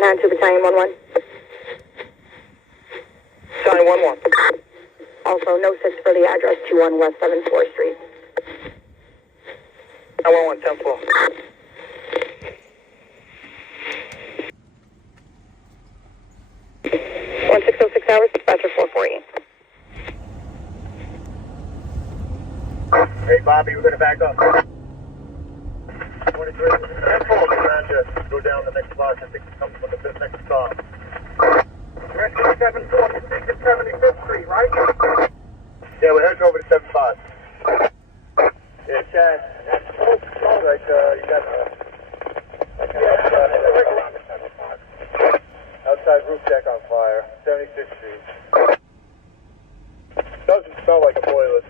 Manhattan 2 Battalion 1-1. Battalion 1-1. Also, no 6 for the address 21 West 74th Street. 911, 10-4. 1606 hours, dispatcher 448. Hey, Bobby, we're going to back up. 23, 10-4, command just go down the next block. I think it comes from the next stop. Rescue 7-4, you think it's 75th Street, right? Yeah, we're heading over to 75. Yeah, Chad, that's right, you got outside roof deck on fire, 76th Street. Doesn't smell like a boiler.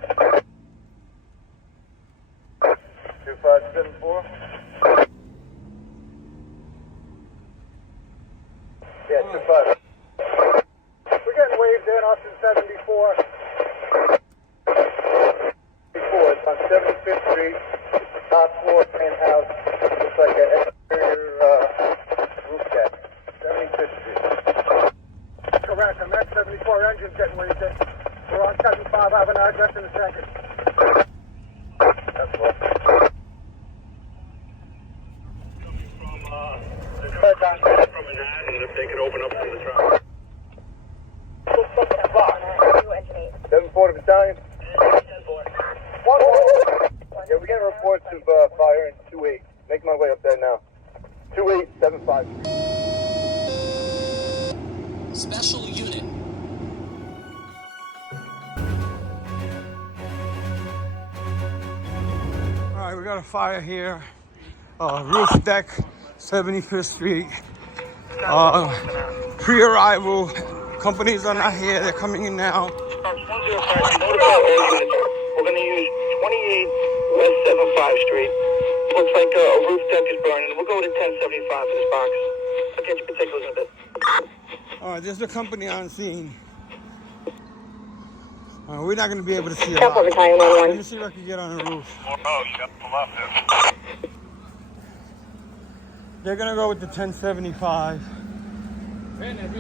2574? Yeah, 25. We're getting waves in, Austin 74. It's on 75th Street, top floor, Penthouse. Looks like an exterior roof deck. 75th Street. Correct, I'm at 74 engines getting waves in. We're on 75, I have an address in a second. That's what. From Manhattan, if they could open up from the truck. 7-4 to Battalion. 1-1. Yeah, we're getting reports of fire in 2-8. Making my way up there now. 2875. Special unit. All right, we got a fire here. Roof deck, 75th Street. Pre-arrival. Companies are not here. They're coming in now. 105, notify all units. We're going to use 28 West 75 Street. Looks like a roof deck is burning. We'll go to 1075 for this box. I'll get you particulars in a bit. All right, there's the company on scene. We're not going to be able to see a lot. Battalion Let 1-1. me see if I can get on the roof. Oh, shut them up there. They're going to go with the 1075. Attention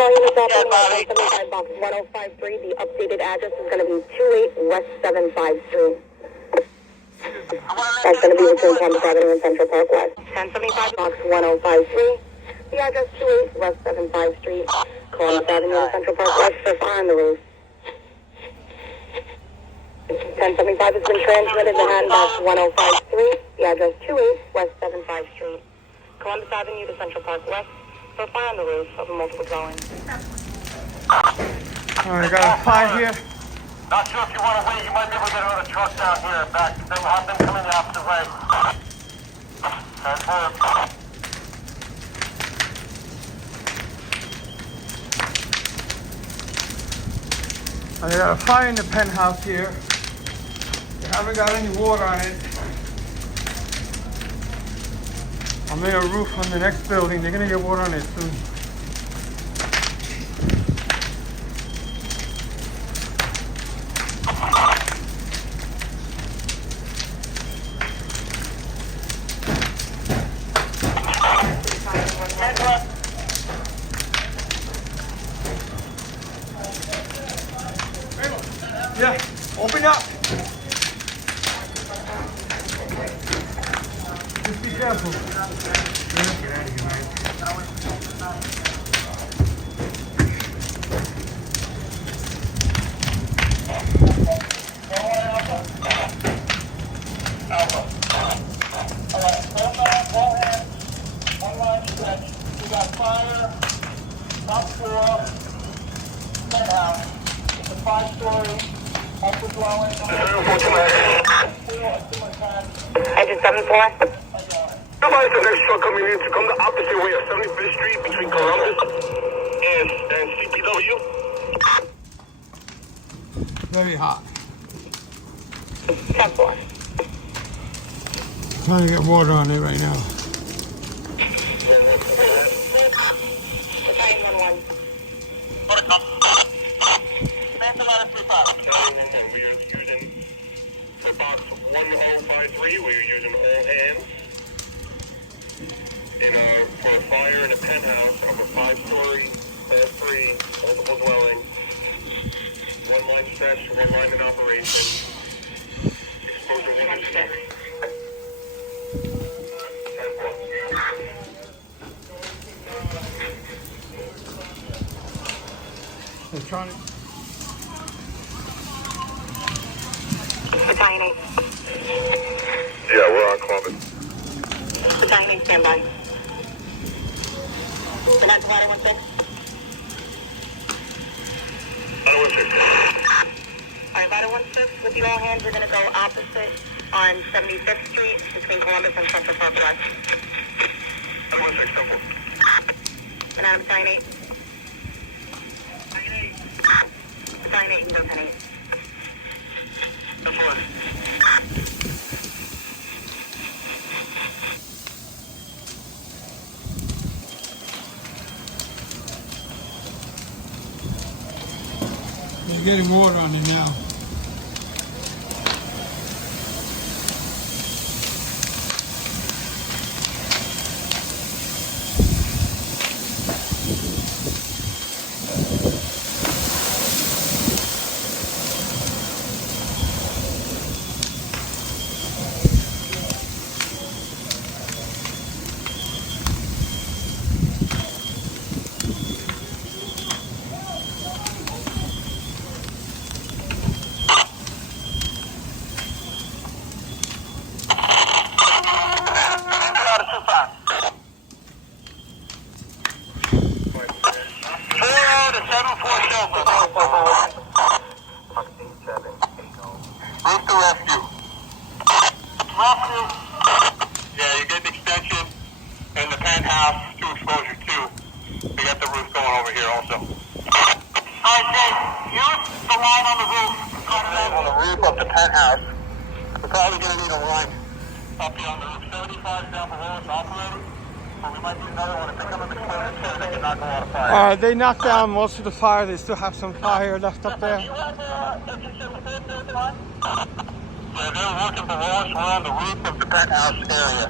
all units operating 175 box 1053. The updated address is going to be 28 West 75 Street. That's going to be between Thomas Avenue and Central Park West. 1075 box 1053. The address 28 West 75 Street. Columbus Avenue and Central Park West for fire on the roof. 1075 has been transmitted to Manhattan box 1053. The address 28 West 75 Street. Columbus Avenue to Central Park West for fire on the roof of a multiple dwelling. All right, got a fire here. Not sure if you want to wait. You might be able to get another truck down here back. Then we'll have them coming the opposite way. Transfer. I got a fire in the penthouse here. They haven't got any water on it. I'm in a roof on the next building. They're gonna get water on it soon. Yeah, open up. Just be careful. We got fire, top floor, penthouse. It's a 5-story, upper dwelling. Engine 74. Somebody the next truck coming in to come the opposite way of 75th Street between Columbus and CPW. Very hot. 10-4. Trying to get water on it right now. Battalion 1-1. We're using for box 1053, where you're using all hands. for a fire in a penthouse of a 5-story, class 3, multiple dwelling, one line stretch, one line in operation, exposure 1 to 3. They're trying to... Fdny. Yeah, we're on Columbus. Fdny, stand by. Connect to ladder 16. Alright, ladder 16, with you all hands, we're going to go opposite on 75th Street between Columbus and Central Park West. Ladder 16, simple. And I'm Fdny. Fdny, you can go 10-8. That's one. They're getting water on it now. Roof to rescue. Rescue. Yeah, you get an extension in the penthouse to exposure 2. We got the roof going over here also. Alright, Dave, use the line on the roof. On the roof of the penthouse. We're probably going to need a line up here on the roof. 75 down below is operating. But we might need another one if they come up exposure 2. They can knock a lot of fire. They knocked down most of the fire. They still have some fire left up there. Yeah, they're working below us. We're on the roof of the penthouse area.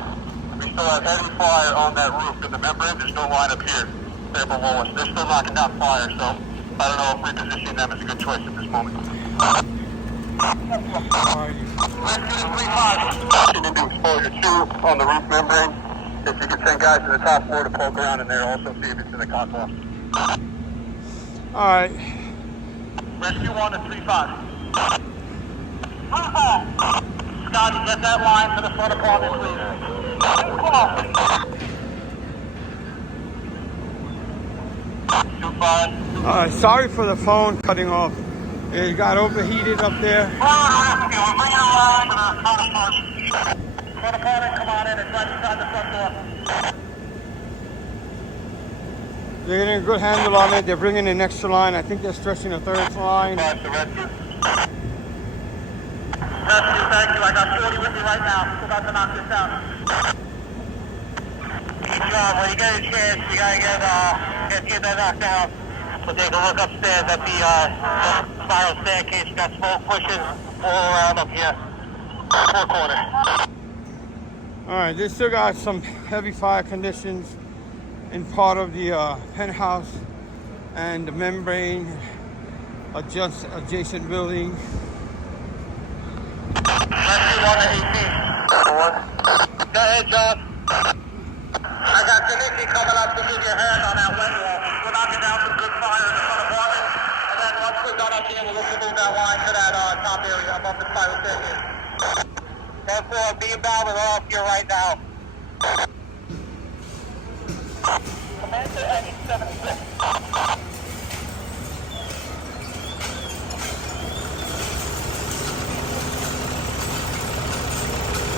We still have heavy fire on that roof in the membrane. There's no line up here. They're below us. They're still knocking down fire, so I don't know if repositioning them is a good choice at this moment. Rescue 3-5. Into exposure 2 on the roof membrane. If you can send guys to the top floor to poke around in there, also see if it's in the cock loft. Alright. Rescue 1 to 3-5. Scotty, get that line to the front apartment, please. 2-5. Alright, sorry for the phone cutting off. It got overheated up there. Rescue, we're bringing a line to the front apartment. Front apartment, come on in. It's right beside the front door. They're getting a good handle on it. They're bringing an extra line. I think they're stretching a third line. Rescue. Rescue, thank you. I got 40 with me right now. We're about to knock this out. Good job. When you get a chance, you gotta get that knocked down. We'll take a look upstairs at the spiral staircase. We got smoke pushing all around up here. Four corner. Alright, they still got some heavy fire conditions in part of the penthouse and the membrane adjacent building. Rescue 1 to 18. Go ahead, John. I got Fdny coming up to give you a hand on that wet wall. We're knocking down some good fire in the front apartment. And then once we're done up here, we'll look to move that line to that top area above the spiral staircase. Therefore, being bound, we're off here right now. Commander Eddie 76.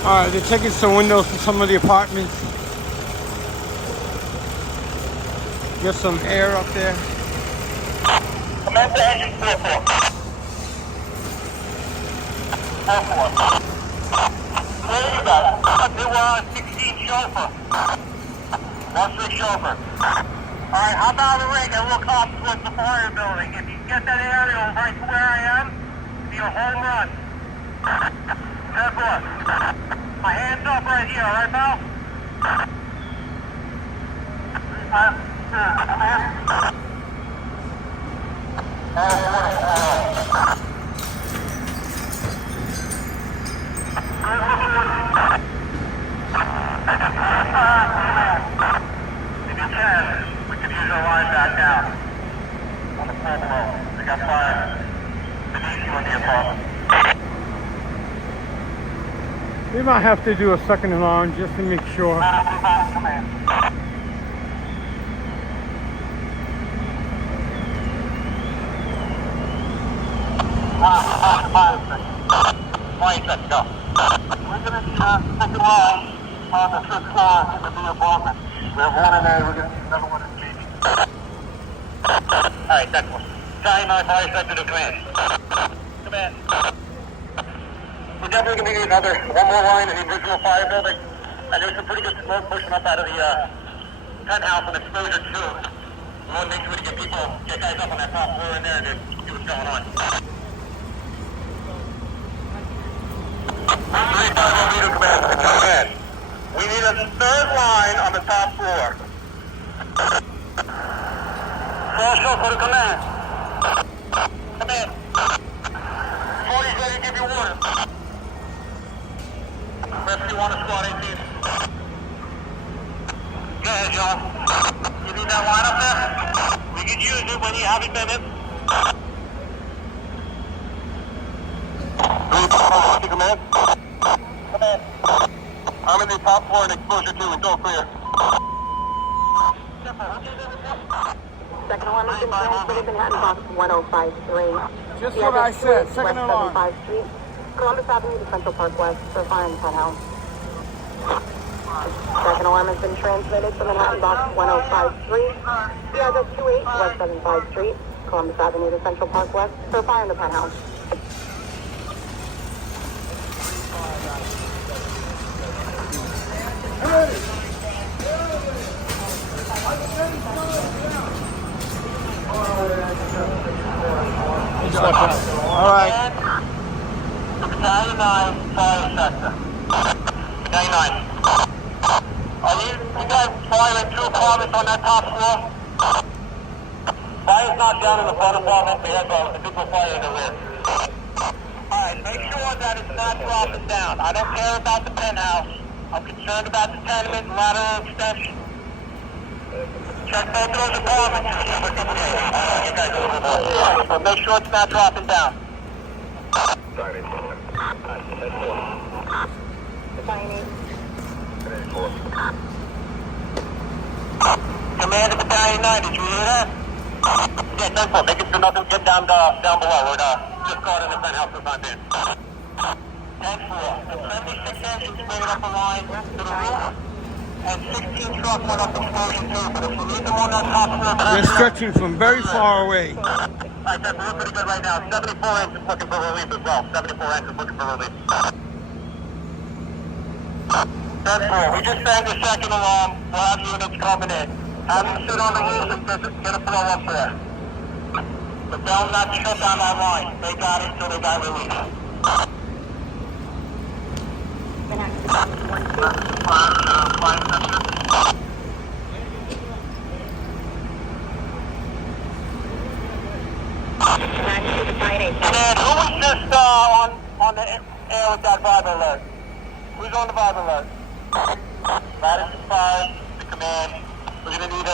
Alright, they're taking some windows from some of the apartments. Get some air up there. Commander Eddie 44. 44. There you go. New 16 chauffeur. 16 chauffeur. Alright, how about the ring and look up towards the fire building? If you get that aerial right to where I am, it'll be a home run. Therefore, my hand's up right here, alright, pal? If you can, we could use our line back down on the floor below. They got fire beneath you in the apartment. We might have to do a second alarm just to make sure. Go. We're going to need a second line on the fifth floor in the B apartment. We have one in there, we're going to need another one in B. Alright, second one. Charlie 9 fire sector to command. Command. We're definitely going to need one more line in the original fire building. And there's some pretty good smoke pushing up out of the penthouse and exposure too. We want to make sure to get guys up on that top floor in there and see what's going on. 350 command. We need a third line on the top floor. Marshal for the command. Command. 40's ready to give you order. Rescue 1 to squad 18. Go ahead, John. You need that line up there? We could use it when you have it minutes. 350 command. Command. I'm in the top floor in exposure 2 and go clear. Second alarm has been transmitted, Manhattan Box 1053. Just what I said, second alarm. West 75 Street, Columbus Avenue to Central Park West for fire in the penthouse. Second alarm has been transmitted from Manhattan Box 1053. The address 28 West 75 Street, Columbus Avenue to Central Park West for fire in the penthouse. All right. Battalion 9, fire sector. Battalion 9. Are you guys firing 2 apartments on that top floor? Fire's not down in the front apartment, we have a super fire in the rear. Alright, make sure that it's not dropping down. I don't care about the penthouse. I'm concerned about the tenement, lateral extension. Check both of those apartments. You guys are overboard. But make sure it's not dropping down. Sorry. Command of Battalion 9, did you hear that? Yeah, 10-4, make it so nothing get down below. We're just caught in the penthouse for my bid. 10-4, the 76 engines bringing up a line to the roof, and 16 trucks went up explosion too, but if you need them on that top floor... They're stretching from very far away. Alright, that's pretty good right now. 74 engines looking for relief as well. 74 engines looking for relief. 10-4, we just sang the second alarm. We'll have units coming in. Have them sit on the roof and get a flow up there. But they'll not shut down that line. They got it until they got relief. And who was just on the air with that vibe alert? Who's on the vibe alert? Madison 5, the command. We're going to need a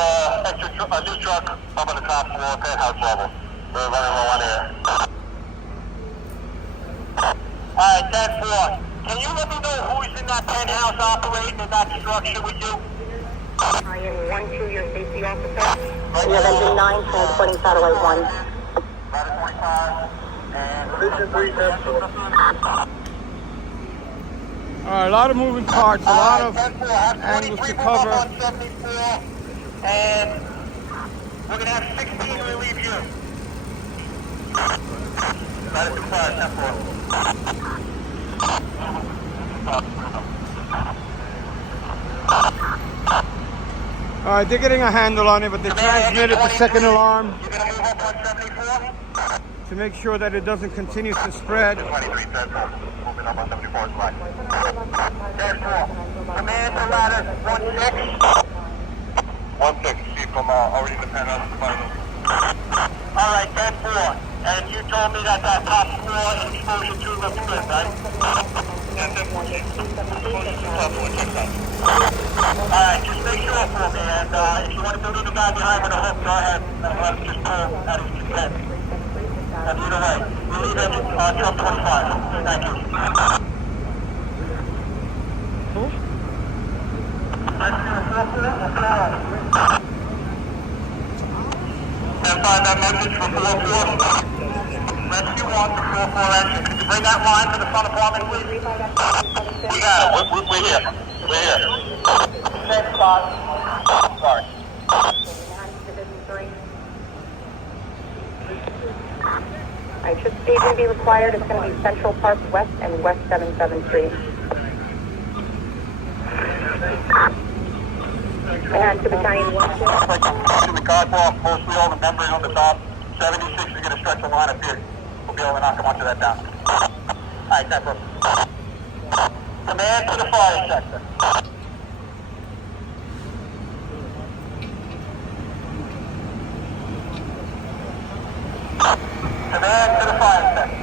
new truck up on the top floor, penthouse level. We're running low on air. Alright, 10-4. Can you let me know who's in that penthouse operating in that structure with you? I am 1-2, your safety officer. We have engine 9 transporting satellite 1. Ladder 45 and... Engine 3, 10-4. All right, a lot of moving parts, a lot of 10-4, angles to 23 cover. up on 74, and we're going to have 16 relieve you. Ladder 25, 10-4. All right, they're getting a handle on it, but they transmitted the second alarm You're going to move up on 74? to make sure that it doesn't continue to spread. 23, 10-4. Moving up on 74 is fine. 10-4. Command to ladder 16. 1 second, Steve, I'm already in the penthouse. All right, 10-4. And you told me that top floor exposure 2 looks good, right? Yeah, 10-4, Chief. Exposure 2, top floor, check that. All right, just make sure for me, and if you want to leave the guy behind with a hook, go ahead, and let him just pull out his consent. And either way, we leave him on truck 25. Thank you. And find that message for 4-4. Rescue 1 to 4-4 engine. Could you bring that line to the front apartment, please? We got it. We're here. We're here. Same spot. Sorry. Alright, should staging be required? It's going to be Central Park West and West 77th Street. And to Battalion 1. To the car off, mostly all the membrane on the top. 76 is going to stretch the line up here. We'll be able to knock a bunch of that down. Alright, that's it. Command to the fire sector. Command to the fire sector.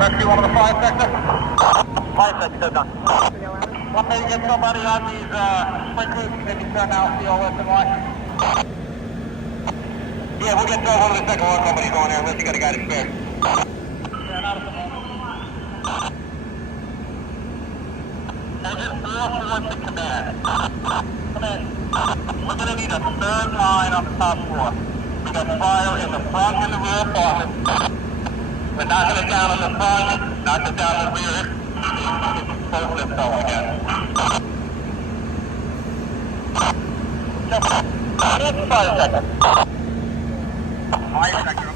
Rescue 1 of the fire sector. Fire sector, done. Want me to get somebody on these sprinklers? Maybe turn out COS and watch? Yeah, we'll get one of the second one companies on there unless you got a guy to spare. Engine 4 towards the command. Command. We're going to need a third line on the top floor. We got fire in the front and the rear apartment. We're knocking it down on the front, knock it down on the rear. Both themselves again. That's 5 seconds. 5 seconds.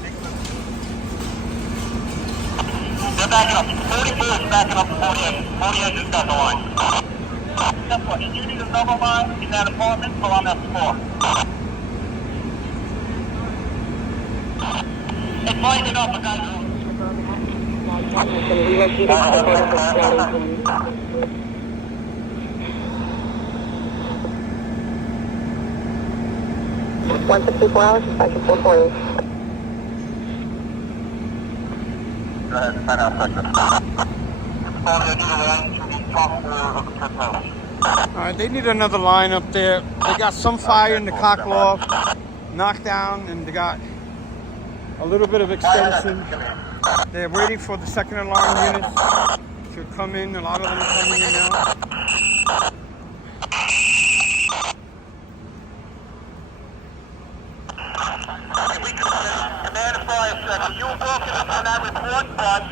They're backing up. 44 is backing up 48. 48 just got the line. Guess what? You need another line in that apartment or on that floor. It's lighting up, guys. Once in 24 hours, dispatch 440. Go ahead, find out sector. Alright, they need another line up there. They got some fire in the cock loft, knocked down, and they got a little bit of extension. They're waiting for the second alarm units to come in. A lot of them are coming in now. Command fire sector. You were broken up on that report, but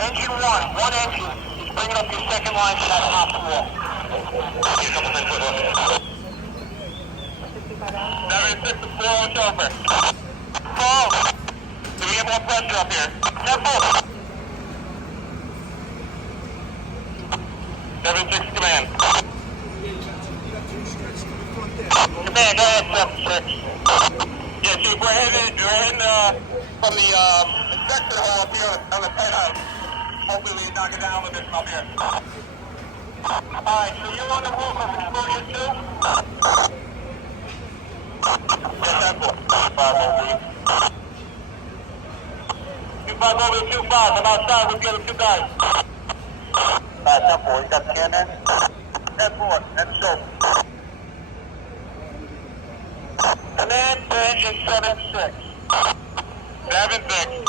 engine 1 engine is bringing up your second line to that top floor. 76 to 4 over. 4. Do we get more pressure up here? 10-4. 76 command. Command, go ahead, 76. Yeah, Chief, we're heading from the inspection hole up here on the penthouse. Hopefully we knock it down with this up here. Alright, so you're on the roof of exposure 2? Yes, 10-4. 5 over. 25 over 25. I'm outside with the other 2 guys. Alright, 10-4. You got the scan there? 10-4. And so. Command to engine 76. 76.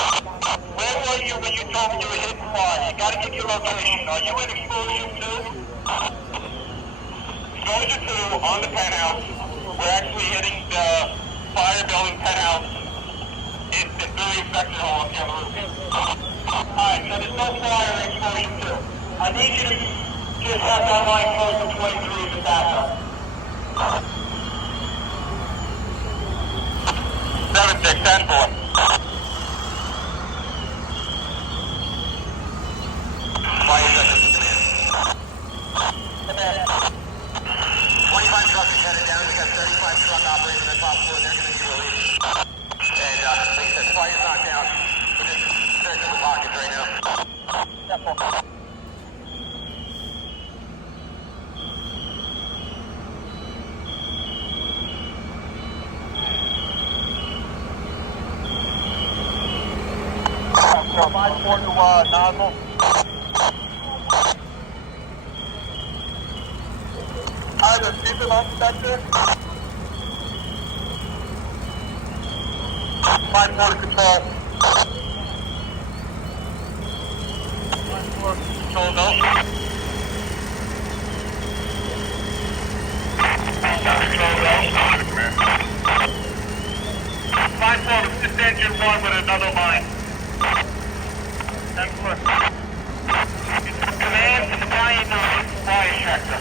Where were you when you told me you were hitting fire? You gotta get your location. Are you in exposure 2? Exposure 2 on the penthouse. We're actually hitting the fire building penthouse. It's the very affected hole up here on the roof. Alright, so there's no fire in exposure 2. I need you to just have that line close to 23 as a backup. 76, 10-4. Fire sector. Command. 25 trucks is headed down. We got 35 truck operators on the top floor. They're going to be released. And like I said, fire's not down. We're just searching the pockets right now. 5-4 to nozzle. Either season architecture. 5-4 to control. 5-4 control go. 5-4 is just engine 1 with another line. 10-4. Command to battalion 9, fire sector.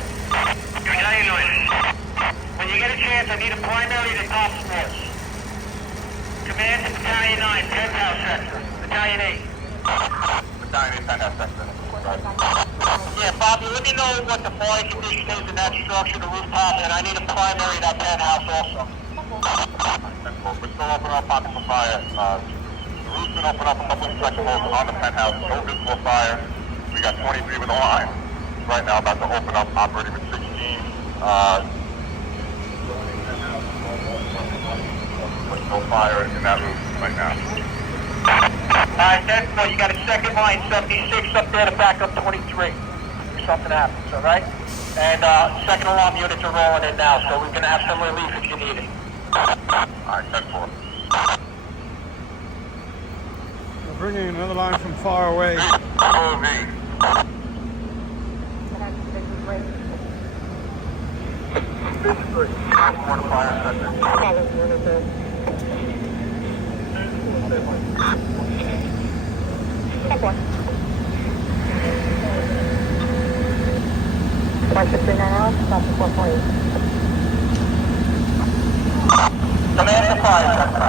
Battalion 9. When you get a chance, I need a primary to top force. Command to battalion 9, Penthouse sector. Battalion 8. Battalion 8, Penthouse sector. Yeah, Bobby, let me know what the fire condition is in that structure, the rooftop, and I need a primary to that penthouse also. We're still opening up pockets of fire. The roof's been opened up a couple of sections on the penthouse. No visible fire. We got 23 with a line. Right now about to open up, operating with 16. There's no fire in that roof right now. Alright, then, well, you got a second line, 76 up there to back up 23. If something happens, alright? And second alarm units are rolling in now, so we can have some relief if you need it. Alright, 10-4. We're bringing another line from far away. OV. One fire sector. Command the fire sector.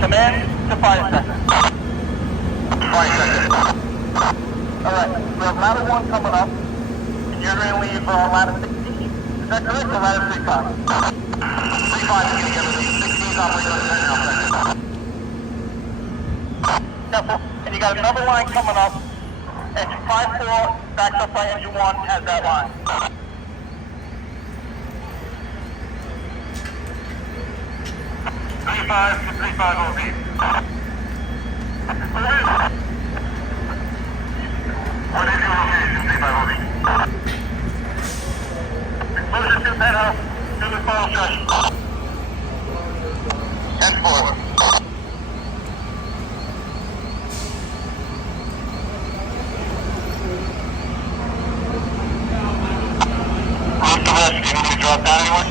Command to fire sector. Fire sector. Alright, we have ladder 1 coming up. And you're going to leave ladder 16. Is that correct, or ladder 35? 35 is going to get 16's operating on the penthouse sector. Careful. And you got another line coming up. Engine 5-4, backed up by engine 1, has that line. 35 to 35 OV. What is your location, 35 OV? Explosion to penthouse, to the final session. 10-4. Off the rest, you need me to drop down anyone?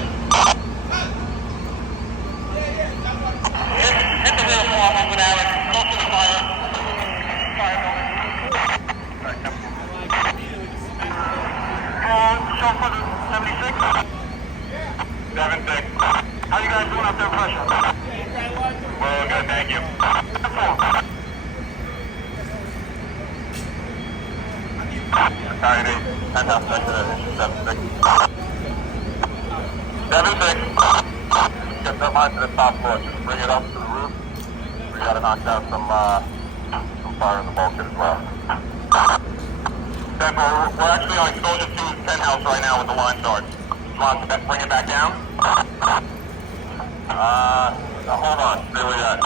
Hit the real wall with Alex. Go to the fire. Fire building. Alright, come show for the 76? 76. How you guys doing up there, pressure? Well, good, thank you. 10-4. Battalion 8, Penthouse sector, 76. 76. Get that line to the top floor. Just bring it up to the roof. We gotta knock down some fire in the bulkhead as well. Then we're actually on exposure to Penthouse right now with the line charge. You want to bring it back down? Hold on. Stay where you're at.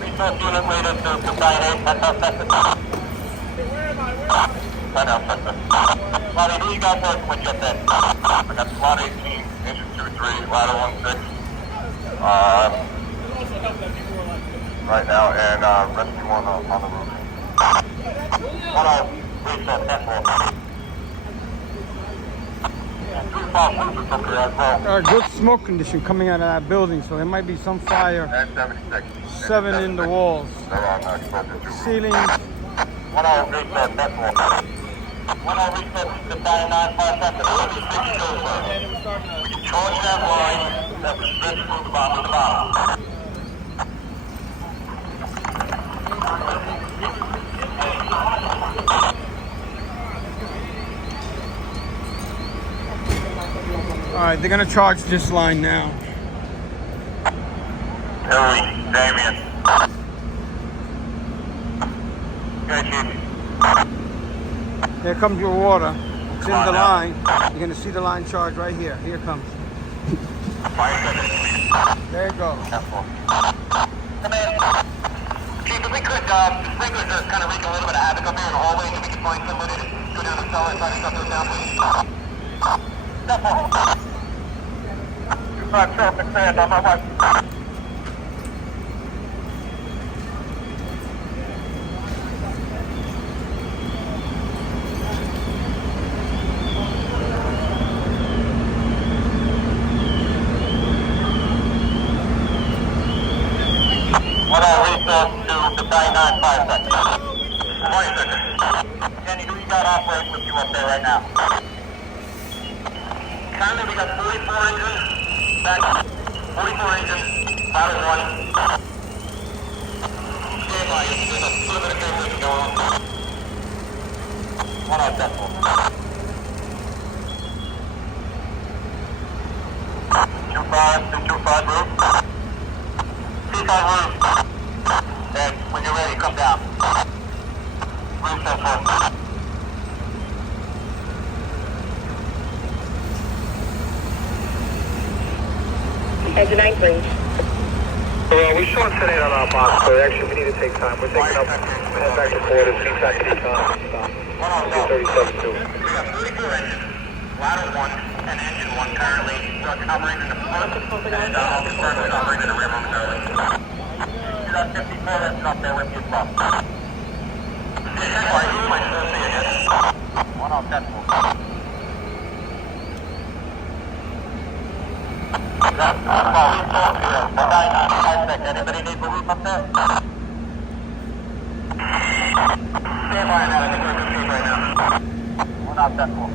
Resource unit later to Battalion 8, Penthouse sector. Penthouse sector. Lot 8, who you guys working with yet then? I got Lot 18, engine 2-3, ladder 1-6. Right now, and rescue 1 on the roof. 1-0, resource, F4. Good smoke condition coming out of that building, so there might be some fire. And 76. 7 in the walls. They're on exposure 2 roof. Ceilings. 1-0, resource, F4. 1-0, resource, Battalion 9, fire sector. We can charge that line that was stretched from the bottom to the bottom. Alright, they're gonna charge this line now. Hillary, Damien. Okay, Chief. Here comes your water. It's in the line. You're gonna see the line charge right here. Here it comes. Fire seconds, please. There it goes. Careful. Command. Chief, if we could, the sprinklers are kind of wreaking a little bit of havoc up here in the hallway. If we could find somebody to go down the cellar and try to shut those down, please. Step forward. 250, expand on my right. One all resource to the 99 5 seconds. 20 seconds. Kenny, who you got operating with you up there right now? Currently, we got 44 engines. Back. 44 engines. Ladder 1. Stand by. There's a little bit of transmission going on. One off decimal. 25 roof. 25 roof. And when you're ready, come down. Roof step forward. Engine 93. Well, we short 10 on our box, so actually we need to take time. We're taking up, we head back to quarters, we back to the time. 237 too. We got 34 engines, ladder 1, and engine 1 currently operating in the front, and I'll confirm it's operating in the rear momentarily. You got 54 engines up there with you as well. One off decimal. Anybody need the roof up there? Stand by that, I think we're in good shape right now. One off decimal.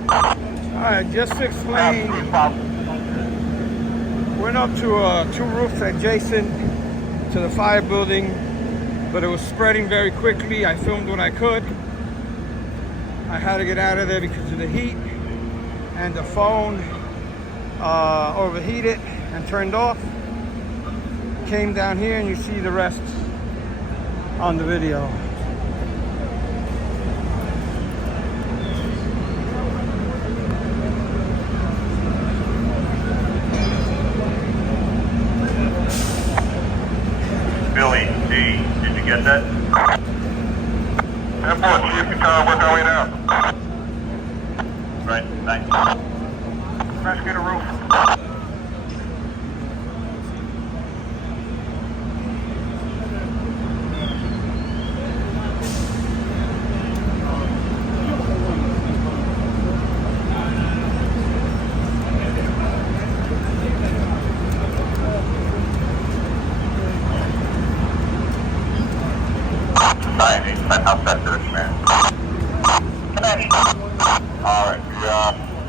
Alright, just to explain, went up to two roofs adjacent to the fire building, but it was spreading very quickly. I filmed what I could. I had to get out of there because of the heat, and the phone overheated and turned off. Came down here and you see the rest on the video. Billy, D, did you get that? Airport, Chief, we can work our way down. Right, thanks. Rescue the roof. Penthouse sector, command. Command. Alright,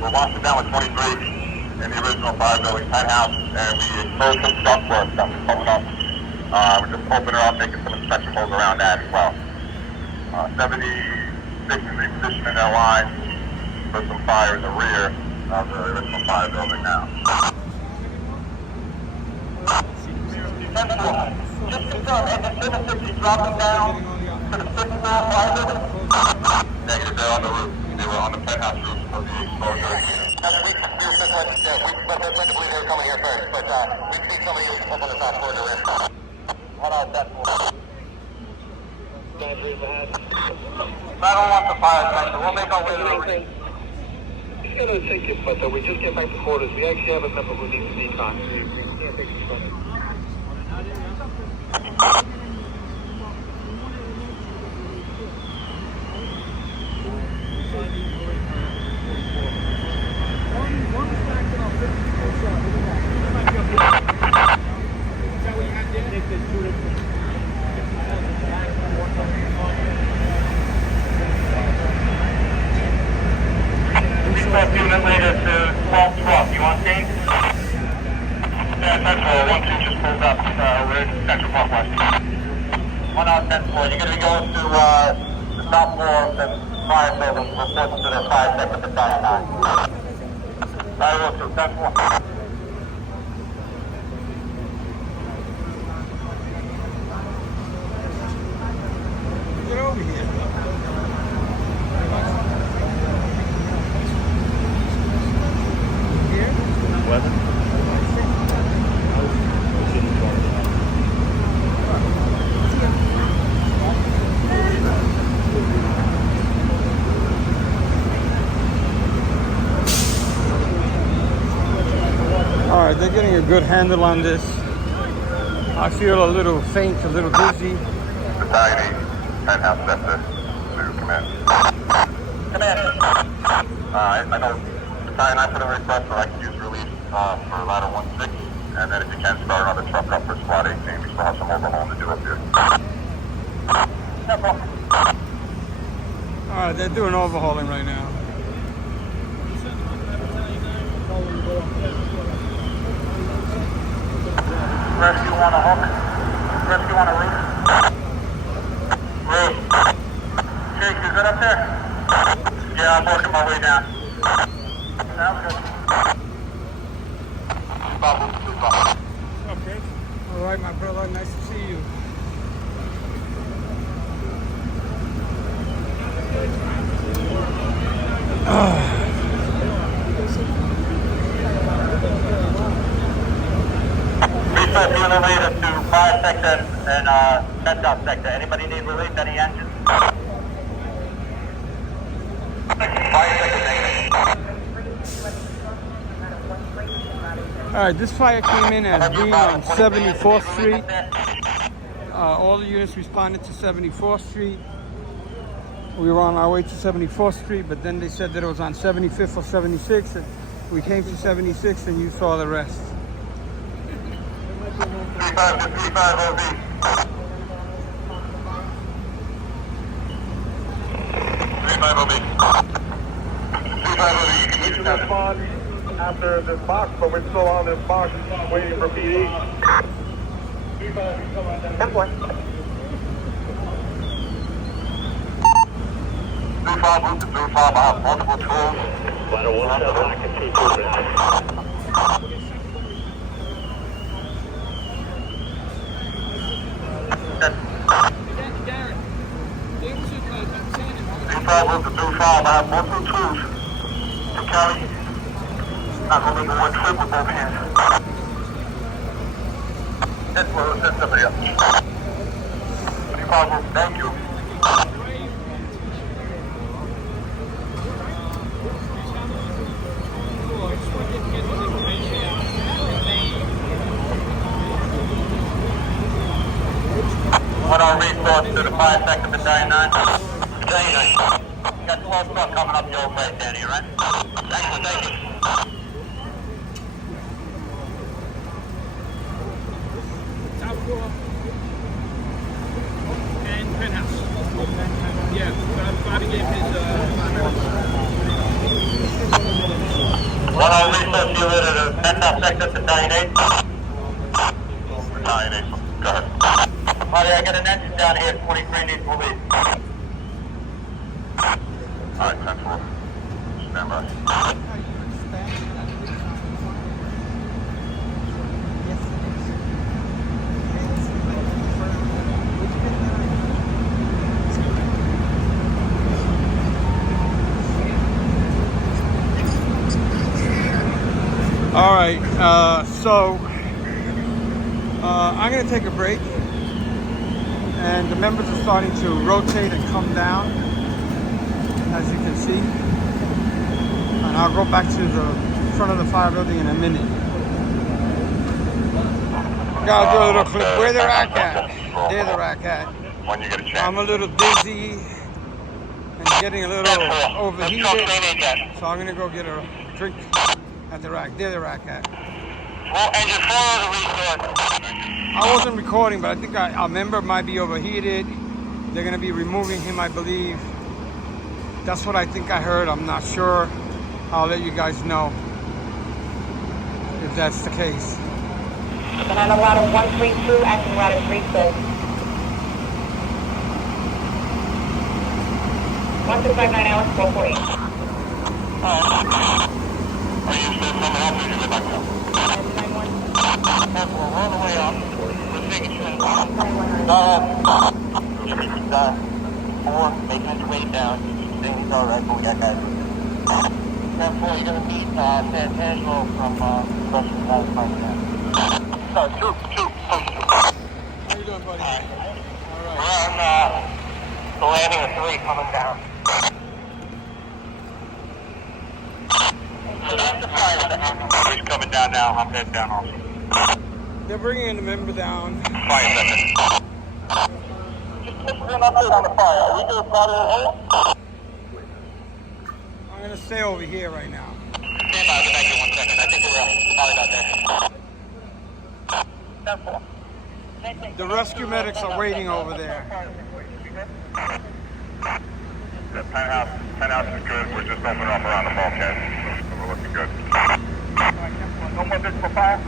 we're washing down with 23 in the original fire building, Penthouse, and we exposed some duct work that was coming up. We're just opening her up, making some inspection holes around that as well. 76 is repositioning their line for some fire in the rear of the original fire building now. Just confirm, engine 76 is dropping down to the 6th floor fire building? Negative, they're on the roof. They were on the penthouse roof for the exposure. But technically they're coming here first, but we see somebody else up on the top floor to rest. What else that for? I don't want the fire sector. We'll make our way to the roof. It's gonna take you, but we just get back to quarters. We actually have a member who needs to be con. We can't take this from him. Dispatch unit later to 1212. You want stage? Central, 1-2 just pulled up. We're in Central Parkwest. 1 out 10 floor. You're going to be going to the top floor of the fire building. Reporting to the fire sector for 99. Fire will to 10 floor. Get over here. weather. All right, they're getting a good handle on this. I feel a little faint, a little dizzy. Fdny, Penthouse Sector, to command. Command. I know Fdny, I put in a request that I can use release for ladder 16, and then if you can start another truck up for squad 18, we still have some overhaul to do up here. No problem. All right, they're doing overhauling right now. Rescue on a hook. Rescue on a roof. Roof. Jake, you good up there? Yeah, I'm working my way down. Sounds good. Okay. All right, my brother. Nice to see you. Research elevator to fire sector and Penthouse sector. Anybody need relief? Any engines? Fire sector negative. All right, this fire came in as being on 74th Street. All the units responded to 74th Street. We were on our way to 74th Street, but then they said that it was on 75th or 76th. And we came to 76th and you saw the rest. 35 to 35 OB. 35 OB. 35 OB, you can We can respond after this box, but we're still on this box waiting for PD. 10-4. 35 move to 35, I have multiple tools. Ladder 17, I can see through that. Darren, they also saying 35 move to 35, I have multiple tools to carry. Not gonna make it one trip with both hands. That's where it says somebody else. 35 move, thank you. One on resource to the fire sector for Day 9. Day 9. You got 12 stuff coming up your way, Danny, right? Thank you, thank you. Top floor and Penthouse. Yeah, Bobby gave his One on resource unit to the Penthouse sector for Day 8. Day 8. Go ahead. Buddy, I got an engine down here, 23 needs relief. Alright, 10-4. Stand by. All right, so I'm gonna take a break, and the members are starting to rotate and come down, as you can see. And I'll go back to the front of the fire building in a minute. Gotta do a little clip. Where the rack at? There the rack at. When you get a chance. I'm a little dizzy and getting a little overheated, so I'm gonna go get a drink at the rack. There the rack at. Well, engine 4 is a resource. I wasn't recording, but I think a member might be overheated. They're gonna be removing him, I believe. That's what I think I heard. I'm not sure. I'll let you guys know if that's the case. And on the ladder 132, acting ladder 36. 1259 hours, 448. Are you still coming up or you go back down? 10-4, we're on the way up. We're taking shit. Go ahead. 4, making his way down. Things alright, but we got guys. Therefore, you're going to need Penthouse from Russian California. No, two. How you doing, buddy? Alright. All right. We're on the landing of 3 coming down. He's coming down now. I'm heading down also. They're bringing the member down. 5 seconds. Just give an update on the fire. Are we doing fire at home? I'm gonna stay over here right now. Stand by, I'll get back in 1 second. I think we're probably not there. The rescue medics are waiting over there. The penthouse is good. We're just opening up around the bulkhead. So we're looking good. No more visible fire?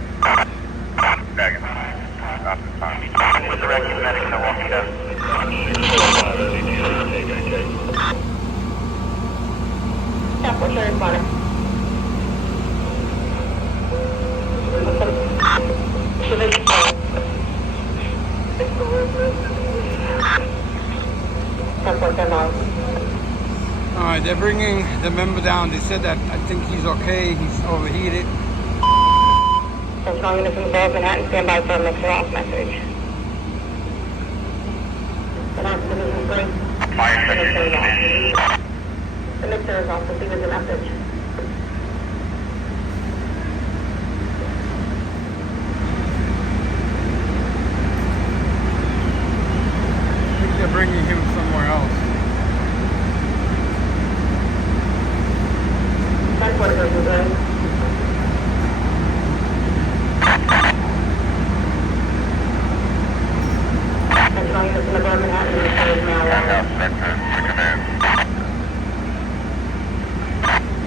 Bagging. Not this time. With the rescue medics are walking down. Stop, we're sure responding. All right, they're bringing the member down. They said that I think he's okay. He's overheated. Central units in above Manhattan, stand by for a mixer off message. Manhattan Division 3. Fire The mixer is section. off. The mixer is off. Proceed with the message. I think they're bringing him somewhere else. Transport Division 3. Central units in above Manhattan, the mixer is now Penthouse live. sector to command.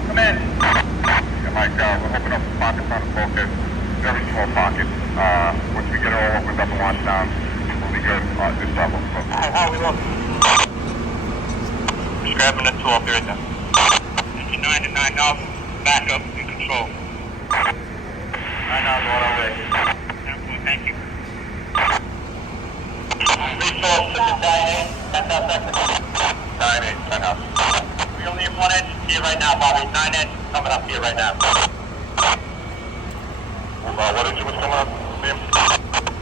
Come in. Yeah, Mike, we'll open up pockets on the bulkhead. Very small pockets. Once we get it all opened up and washed down, we'll be good. This level. How are we looking? Just grabbing the tool up here right now. 9 to 9 now. Back up in control. 9 now on our way. Thank you. Resource to the Penthouse sector. 9-8, Penthouse. We only have 1 engine here right now, Bobby. 9 engines coming up here right now. What engine was coming up, Liam?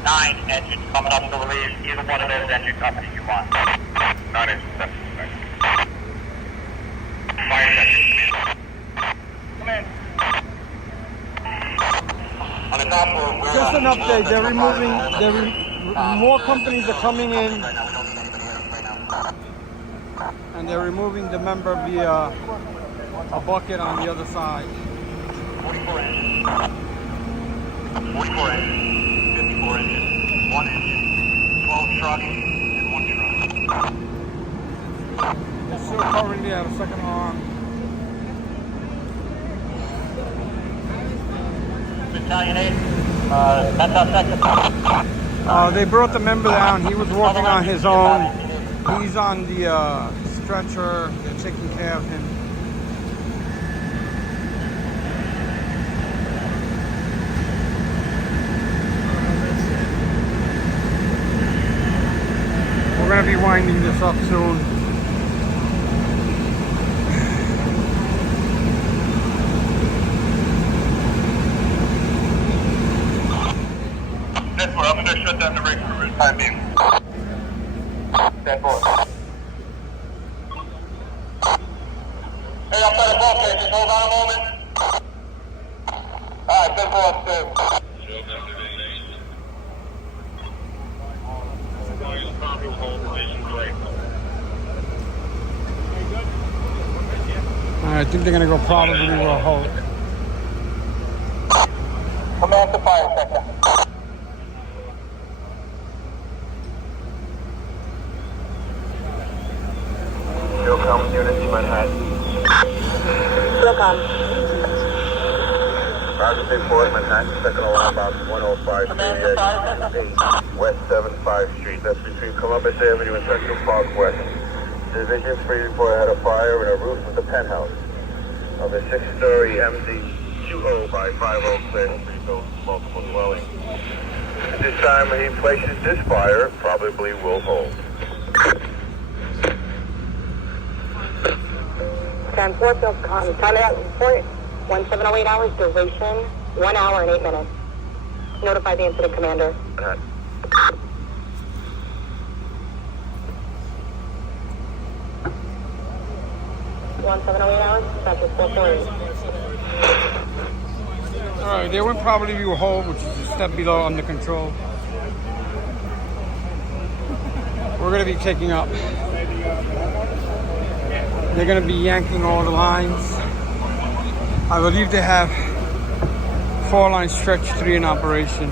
9 engines coming up to relieve either one of those engine companies you want. 9 engines, thank you. Fire section, come in. On the top floor, we're Just an update. They're removing. More companies are coming in, and they're removing the member via a bucket on the other side. 44 engines. 44 engines. 54 engines. 1 engine. 12 trucks and 1 truck. They're still currently at a second alarm. Battalion 8. Penthouse sector. They brought the member down. He was walking on his own. He's on the stretcher. They're taking care of him. We're going to be winding this up soon. I'm going to shut down the rig for the time being. Stand forward. Hey, outside the bulkhead, just hold on a moment. Alright, stand forward, stand. I think they're going to go probably to a halt. Command to fire sector. Stillcom units, Manhattan. Stillcom. Roger 34, Manhattan, second alarm box 105 West 75th Street. That's between Columbus Avenue and Central Park West. Division 3 report had a fire in a roof of the penthouse of a 6-story MD 20 by 50 Class 3 built multiple dwelling. At this time, when he places this fire, probably will hold. 10 4, field time out report, 1708 hours, duration, 1 hour and 8 minutes. Notify the incident commander. 1708 hours, dispatcher 448. Alright, they went probably to a hole, which is a step below under control. We're going to be taking up. They're going to be yanking all the lines. I believe they have 4 line stretch 3 in operation.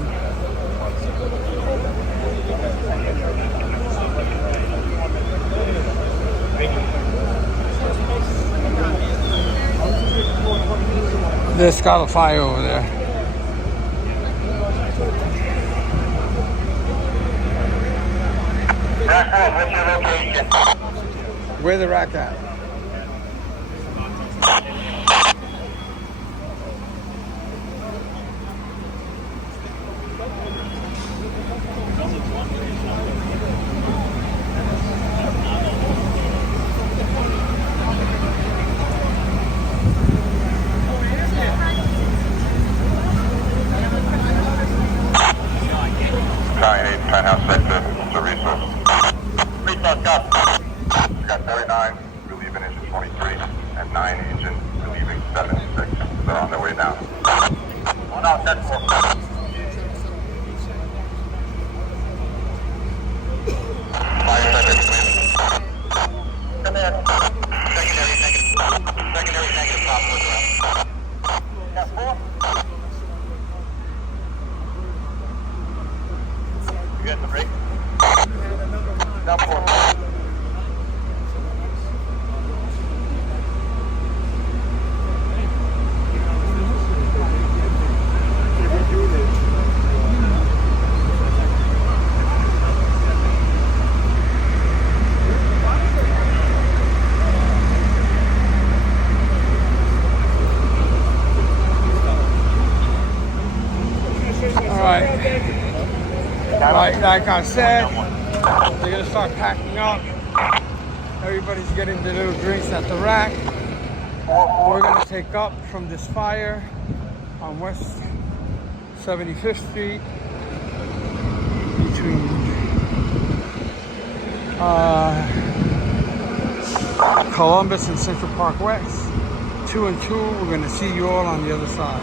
There's got a fire over there. What's your location? Where's the rack at? Penthouse sector, it's a resource. Resource, go. We got 39, relieving engine 23, and 9 engine relieving 76. They're on their way down. Oh no, that's 4. Fire sector, come in. Secondary negative. Secondary negative, top foot around. Got 4? You got the brake? Down 4. Like I said, they're gonna start packing up. Everybody's getting their little drinks at the rack. We're gonna take up from this fire on West 75th Street between Columbus and Central Park West. 2 and 2, we're gonna see you all on the other side.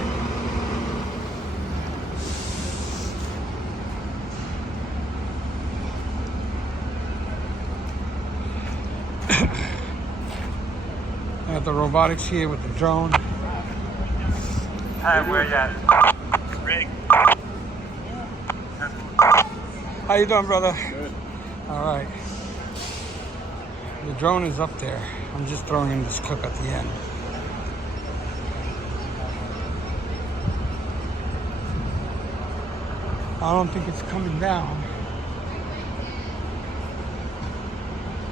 I have the robotics here with the drone. Hi, where you at? Rig. How you doing, brother? Good. All right. The drone is up there. I'm just throwing in this clip at the end. I don't think it's coming down.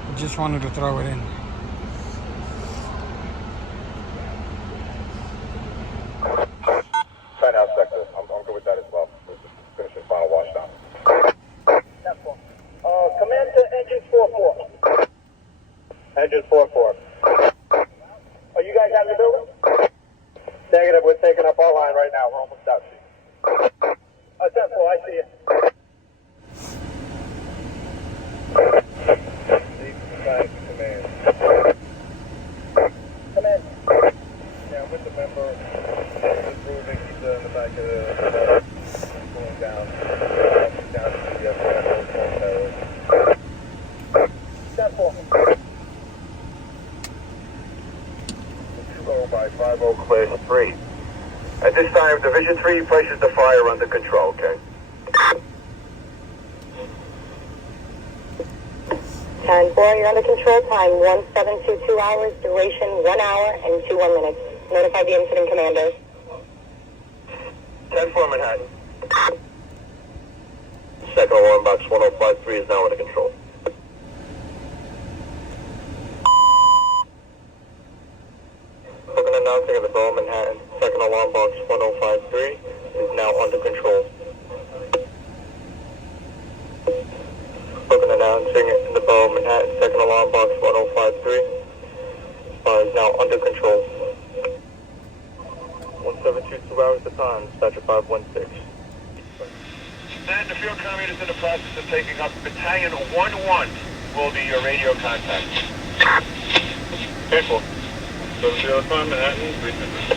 I just wanted to throw it in. Penthouse sector. I'm good with that as well. We're just finishing final wash down. Command to engine 4-4. Engine 4-4. Are you guys out of the building? Negative. We're taking up our line right now. We're almost out. 10-4, I see you. Command. Command. Yeah, I'm with the member. He's moving. He's in the back of the going down. Down to the 10-4. 20 by 50 class 3. At this time, Division 3 places the fire under control, okay? 10-4, you're under control. Time 1722 hours, duration 1 hour and 21 minutes. Notify the incident commander. 10-4 Manhattan. Second alarm box 1053 is now under control. Booking announcing in the Borough Manhattan. Second alarm box 1053 is now under control. Booking announcing in the Borough Manhattan. Second alarm box 1053 is now under control. con, Dr. 516. Then the field command is in the process of taking up Battalion 1-1 will be your radio contact. Careful. 705 Manhattan, 300.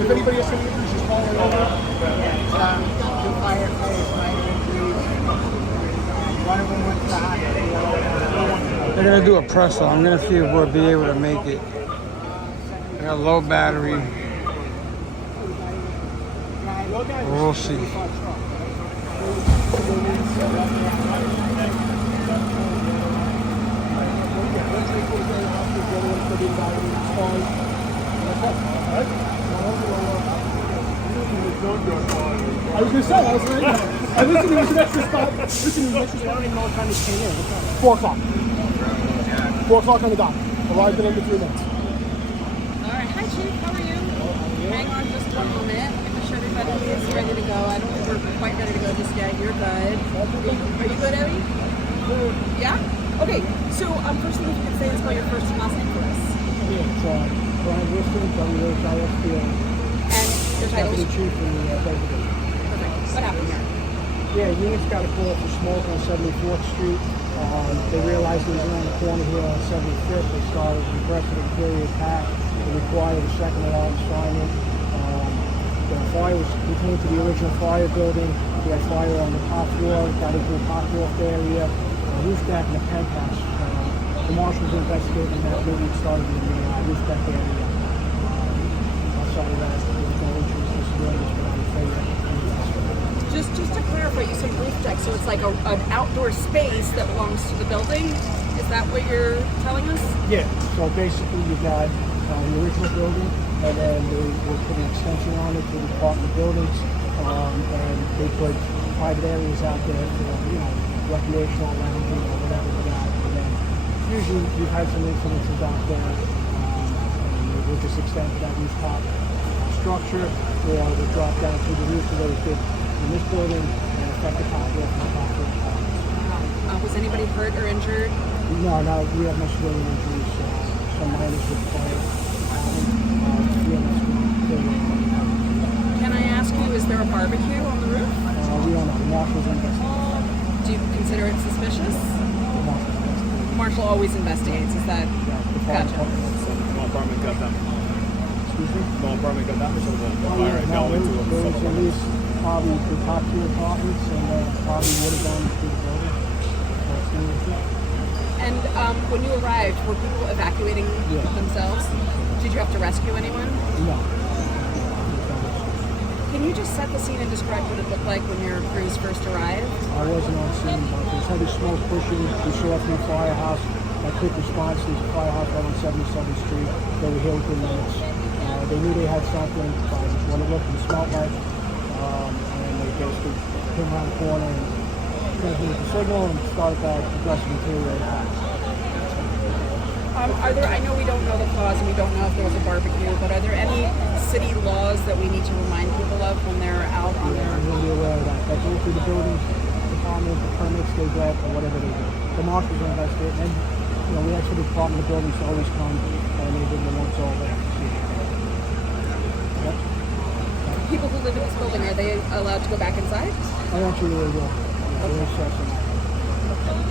If anybody else has issues, just call her over. Two firefighters, minor injuries. One of them went to the hospital. They're gonna do a presser. I'm gonna see if we'll be able to make it. I got low battery. We'll see. I was gonna say, I was ready. I listened, there was an extra spot. Listen, there was an extra spot. I don't even know what time he came in. 4 o'clock. 4 o'clock on the dot. Arrived in under 3 minutes. Alright, hi Chief, how are you? Hang on just 1 moment. Make sure everybody is ready to go. I don't think we're quite ready to go just yet. You're good. Are you good, Ellie? Yeah? Okay, so first thing if you could say is about your first and last name for us. Yeah, it's Brian Wilson, WHISPL. And your title Deputy is Chief in the President. perfect. What happened here? Yeah, units got a call for smoke on 74th Street. They realized it was around the corner here on 75th. They started an aggressive interior attack. They required a second alarm silent. The fire was contained to the original fire building. We had fire on the top floor, got into the top floor area, roof deck, and the penthouse. The marshals investigating that maybe it started in the roof deck area. Outside of that, there was no injuries to civilians, but I would say that. Just to clarify, you said roof deck, so it's like an outdoor space that belongs to the building? Is that what you're telling us? Yeah, so basically you got the original building, and then they will put an extension on it to the apartment buildings, and they put private areas out there for, recreational lounging or whatever for that. And then usually we've had some incidences out there, and they will just extend to that rooftop structure, or they drop down through the roof of those did in this building and affect the top floor from the top floor. Was anybody hurt or injured? No, we have no civilian injuries. Some minors with fire. Can I ask you, is there a barbecue on the roof? We don't know. The marshal's investigating. Do you consider it suspicious? The marshal's investigating. Marshal always investigates, is that? The fire Gotcha. department. Apartment got them. Excuse me? No apartment got them. So the fire No, got there into was them. at least probably the top 2 apartments, and probably would have gone through the building. And when you arrived, were people evacuating Yeah. themselves? Did you have to rescue anyone? No. Can you just set the scene and describe what it looked like when your crews first arrived? I wasn't on scene, but there's heavy smoke pushing. We saw it from the firehouse. A quick response to the firehouse right on 77th Street. They were here within minutes. They knew they had something by what it looked and smelled like. And they basically came around the corner and transmitted the signal and started that aggressive interior attack. Are there? I know we don't know the cause and we don't know if there was a barbecue, but are there any city laws that we need to remind people of when they're out on their? I'm really aware of that. They go through the buildings, the department, the permits they get, or whatever they do. The marshals are investigating, and we ask for the department of buildings to always come, and they give them once all there. Yep. People who live in this building, are they allowed to go back inside? I actually really will. They're assessing.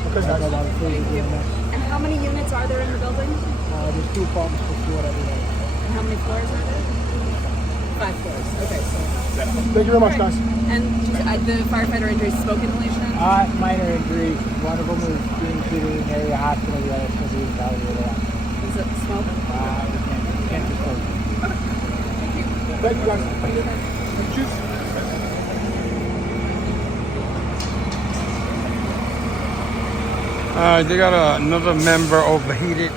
Because I have a lot of food to do next. And how many units are there in the building? There's 2 apartments per floor every day. And how many floors are there? 5 floors. Okay, so. Thank you very much, guys. And the firefighter injuries, smoke inhalation? Minor injuries. One of them was being treated in area hospital. The other was being evaluated. Is it smoke? We can't disclose. Thank you, guys. Cheers. They got another member overheated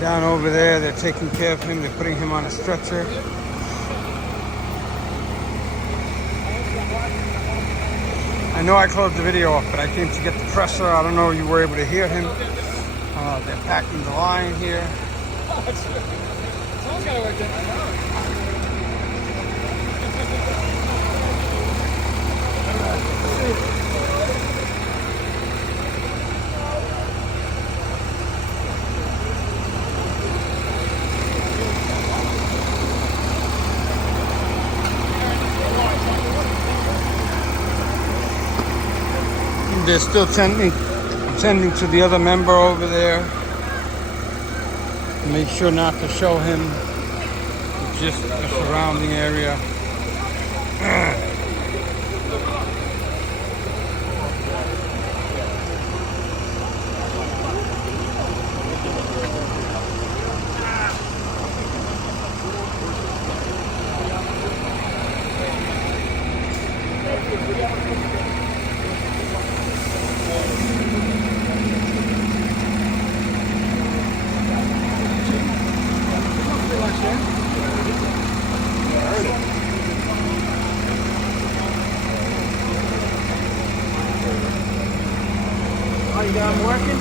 down over there. They're taking care of him. They're putting him on a stretcher. I know I closed the video off, but I came to get the presser. I don't know if you were able to hear him. They're packing the line here. They're still tending to the other member over there. Make sure not to show him just the surrounding area. I'm working.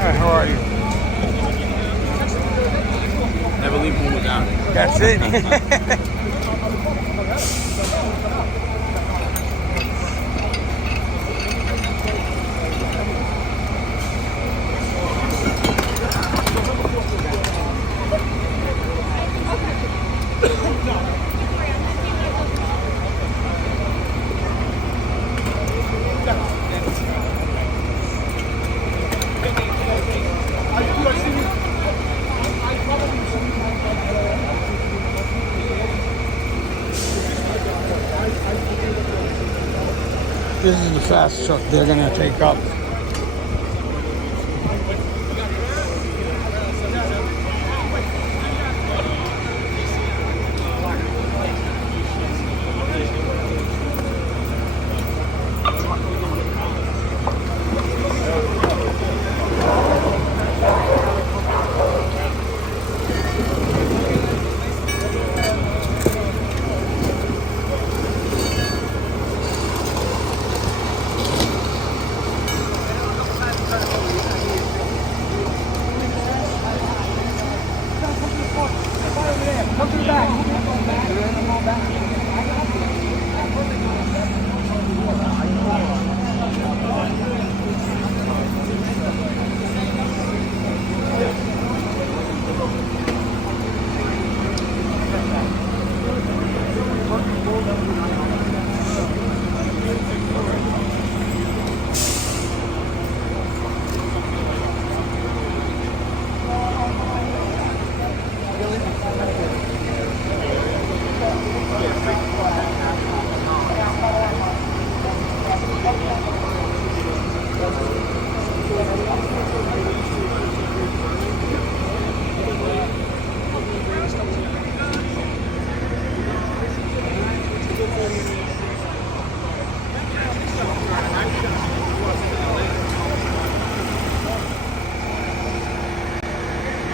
Hi, how are you? Never leave home without it. That's it. This is the fast truck they're gonna take up.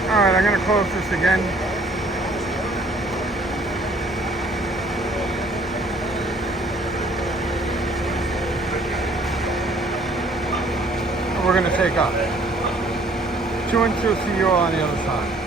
Alright, I'm gonna close this again. We're gonna take off. 2 and 2, see you all on the other side.